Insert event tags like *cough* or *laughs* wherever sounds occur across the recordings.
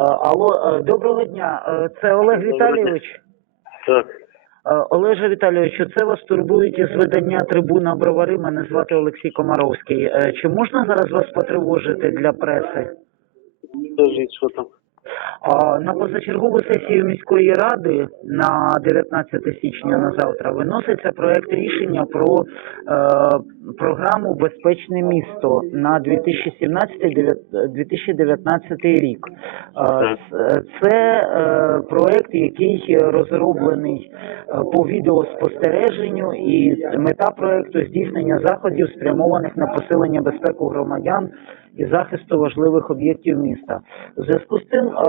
Алло, е, доброго дня. Е, Це Олег Віталійович. Так, Е, Олеже Віталійовичу, це вас турбують із видання Трибуна Бровари. Мене звати Олексій Комаровський. Е, Чи можна зараз вас потривожити для преси? скажіть, що там. На позачергову сесію міської ради на 19 січня на завтра виноситься проект рішення про е, програму Безпечне місто на 2017-2019 рік. Е, с- Це е, проект, який розроблений е, по відеоспостереженню, і мета проекту здійснення заходів, спрямованих на посилення безпеки громадян і захисту важливих об'єктів міста. У зв'язку з цим е,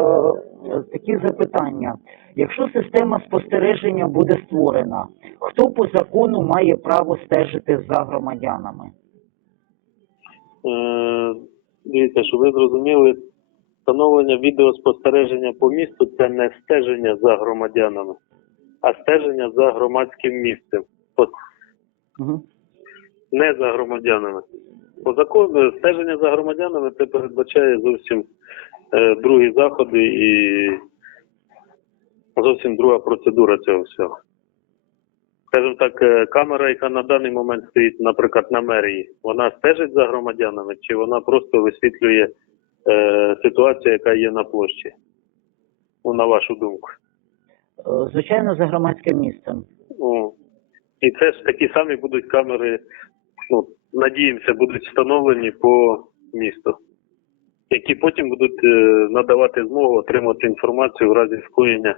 е, такі запитання. Якщо система спостереження буде створена, хто по закону має право стежити за громадянами? Е, дивіться, щоб ви зрозуміли, встановлення відеоспостереження по місту це не стеження за громадянами, а стеження за громадським місцем. Угу. не за громадянами. По закону стеження за громадянами це передбачає зовсім е, другі заходи і зовсім друга процедура цього всього. Скажімо так, е, камера, яка на даний момент стоїть, наприклад, на мерії, вона стежить за громадянами, чи вона просто висвітлює е, ситуацію, яка є на площі? Ну, на вашу думку. Е, Звичайно, за громадським місцем. Ну, і це ж такі самі будуть камери, ну, надіємося, будуть встановлені по місту, які потім будуть е, надавати змогу отримати інформацію в разі скоєння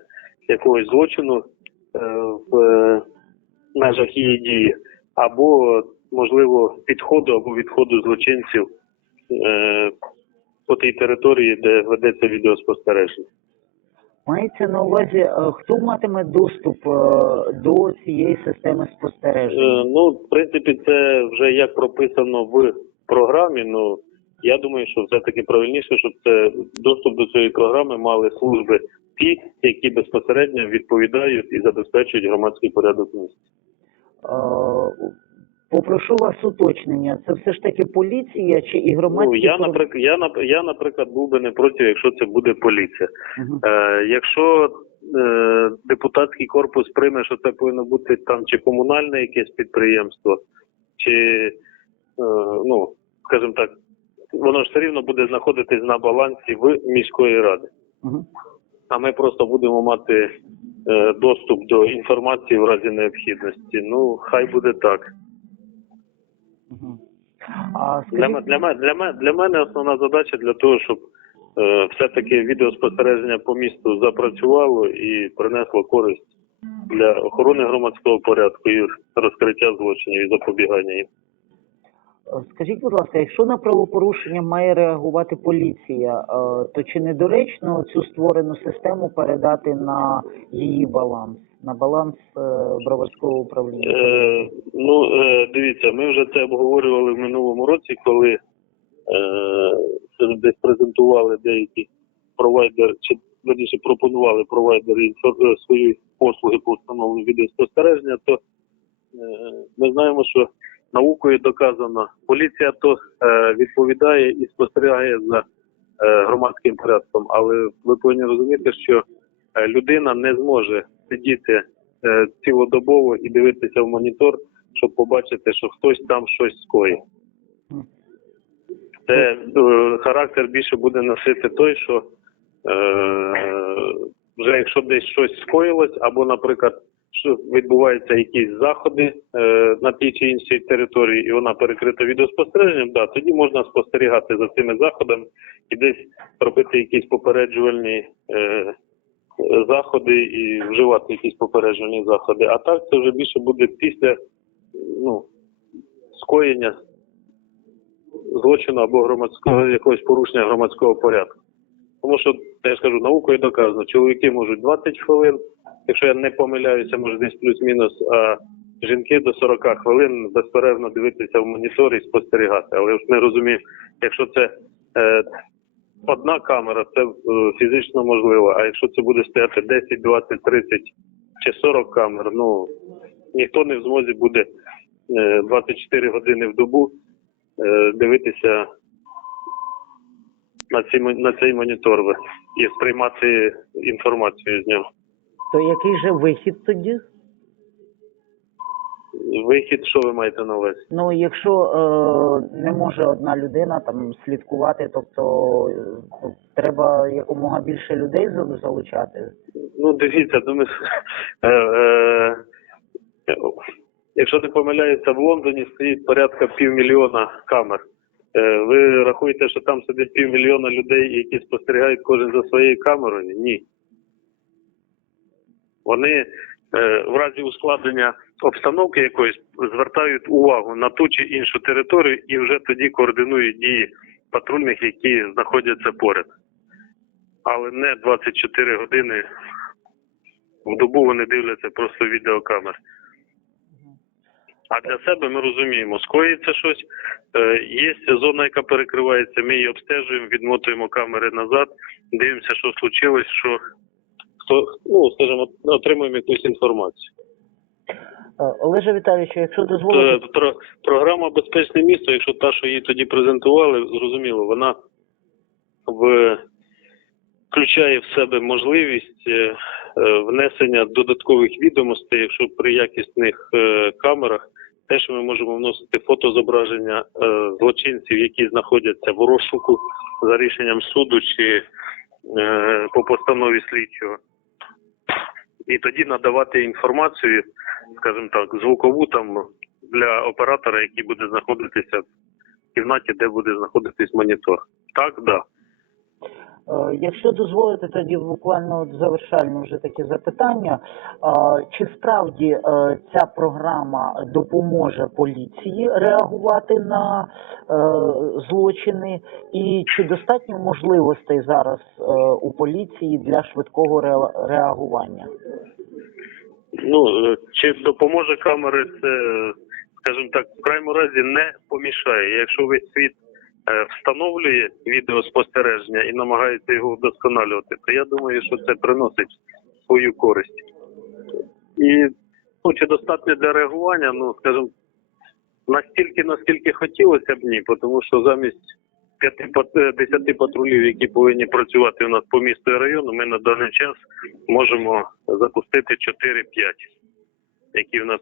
якогось злочину е, в е, межах її дії, або, можливо, підходу або відходу злочинців по тій території, де ведеться відеоспостереження. Мається на увазі, е, хто матиме доступ е, до цієї системи спостереження? Е, Ну, в принципі, це вже як прописано в програмі. Ну я думаю, що все-таки правильніше, щоб це доступ до цієї програми мали служби ті, які безпосередньо відповідають і забезпечують громадський порядок в Е, вас уточнення. Це все ж таки поліція чи і громадські? Ну я наприклад, я я, наприклад, був би не проти, якщо це буде поліція. Мгм. Е, якщо е, депутатський корпус прийме, що це повинно бути там чи комунальне якесь підприємство, чи е, ну, скажімо так, воно ж все рівно буде знаходитись на балансі в міської ради. Мгм. А ми просто будемо мати е, доступ до інформації в разі необхідності. Ну, хай буде так. А Для, скажіть, м- для, для, для мене основна задача для того, щоб е, все-таки відеоспостереження по місту запрацювало і принесло користь для охорони громадського порядку і розкриття злочинів і запобігання їм. е, скажіть, будь ласка, якщо на правопорушення має реагувати поліція, е, то чи недоречно цю створену систему передати на її баланс, на баланс е, броварського управління? Е, ну, е, дивіться, ми вже це обговорювали в минулому році, коли е, десь презентували деякі провайдери, чи верніше пропонували провайдери е, свої послуги по встановленню відеоспостереження, то е, ми знаємо, що наукою доказано, поліція то е, відповідає і спостерігає за е, громадським порядком, але ви повинні розуміти, що людина не зможе сидіти е, цілодобово і дивитися в монітор, щоб побачити, що хтось там щось скоїв. Це е, характер більше буде носити той, що е, вже якщо десь щось скоїлось, або, наприклад, що відбуваються якісь заходи е, на тій чи іншій території, і вона перекрита відеоспостереженням, да, тоді можна спостерігати за цими заходами і десь робити якісь попереджувальні е, заходи і вживати якісь попереджувальні заходи. А так це вже більше буде після ну, скоєння злочину або громадського якогось порушення громадського порядку. Тому що я ж кажу, наукою доказано, чоловіки можуть 20 хвилин, якщо я не помиляюся, може десь плюс-мінус, а жінки до 40 хвилин безперервно дивитися в монітор і спостерігати. Але ж ми розуміємо, якщо це е, одна камера, це е, фізично можливо. А якщо це буде стояти 10, 20, 30 чи 40 камер, ну ніхто не в змозі буде е, 24 години в добу е, дивитися на, мо- на цей монітор і сприймати інформацію з нього. То який же вихід тоді? Вихід, що ви маєте на увазі? Ну, якщо е, не може одна людина там слідкувати, тобто е, ну, треба якомога більше людей за- залучати. Ну, дивіться, ну, ми, ж, *laughs* е, е, якщо не помиляюся, в Лондоні стоїть порядка півмільйона камер. Е, ви рахуєте, що там сидить півмільйона людей, які спостерігають кожен за своєю камерою? Ні. Вони е, в разі ускладнення обстановки якоїсь звертають увагу на ту чи іншу територію і вже тоді координують дії патрульних, які знаходяться поряд. Але не 24 години в добу вони дивляться просто відеокамер. А для себе ми розуміємо, скоїться щось, е, є зона, яка перекривається, ми її обстежуємо, відмотуємо камери назад, дивимося, що случилось, що хто, ну, скажімо, отримуємо якусь інформацію. Е, Олеже Віталійовичу, якщо Е, дозволите, Про, програма Безпечне місто, якщо та, що її тоді презентували, зрозуміло, вона в, включає в себе можливість е, е, внесення додаткових відомостей, якщо при якісних е, камерах, теж ми можемо вносити фотозображення е, злочинців, які знаходяться в розшуку за рішенням суду чи е, по постанові слідчого. І тоді надавати інформацію, скажімо так, звукову там для оператора, який буде знаходитися в кімнаті, де буде знаходитись монітор. Так, да. Е, Якщо дозволите, тоді буквально завершальне вже таке запитання. Е, Чи справді е, ця програма допоможе поліції реагувати на злочини, і чи достатньо можливостей зараз у поліції для швидкого реагування? Ну, е, чи допоможе камери, це, скажімо так, в крайньому разі не помішає. Якщо весь світ е, встановлює відеоспостереження і намагається його вдосконалювати, то я думаю, що це приносить свою користь. І ну, чи достатньо для реагування, ну, скажімо, настільки, наскільки хотілося б ні, тому що замість п'яти пат- е, десяти патрулів, які повинні працювати у нас по місту і району, ми на даний час можемо запустити 4-5, які в нас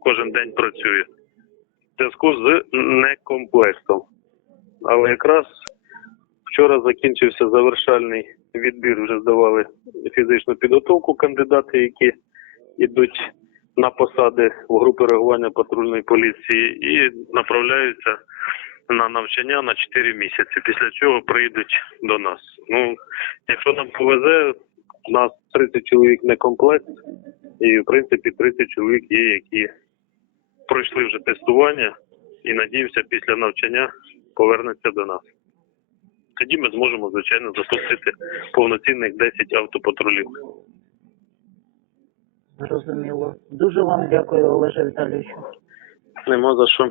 кожен день працюють. В зв'язку з некомплектом. Але якраз вчора закінчився завершальний відбір, вже здавали фізичну підготовку кандидати, які йдуть на посади в групи реагування патрульної поліції і направляються на навчання на 4 місяці, після чого прийдуть до нас. Ну, якщо нам повезе, у нас 30 чоловік не комплект, і в принципі 30 чоловік є, які пройшли вже тестування і надіюся, після навчання повернуться до нас. Тоді ми зможемо, звичайно, запустити повноцінних 10 автопатрулів. Зрозуміло. Дуже вам дякую, Олеже Віталійовичу. Нема за що.